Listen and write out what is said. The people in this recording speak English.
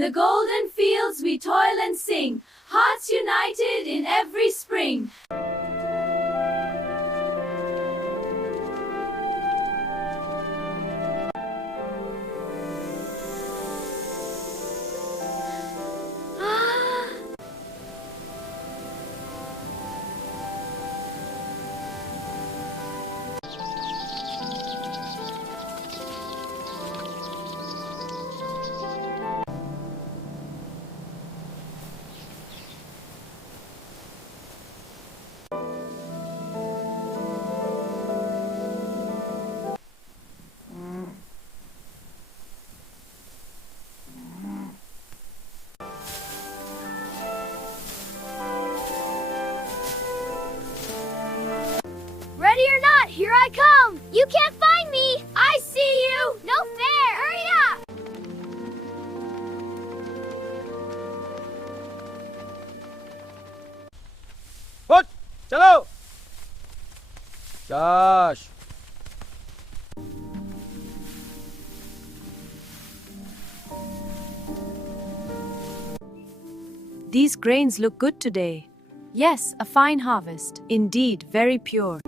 the golden fields we toil and sing, hearts united in every spring. Ready or not, here I come! You can't find me! I see you! No fair! Hurry up! Hut! Chalo! Gosh! These grains look good today. Yes, a fine harvest. Indeed, very pure.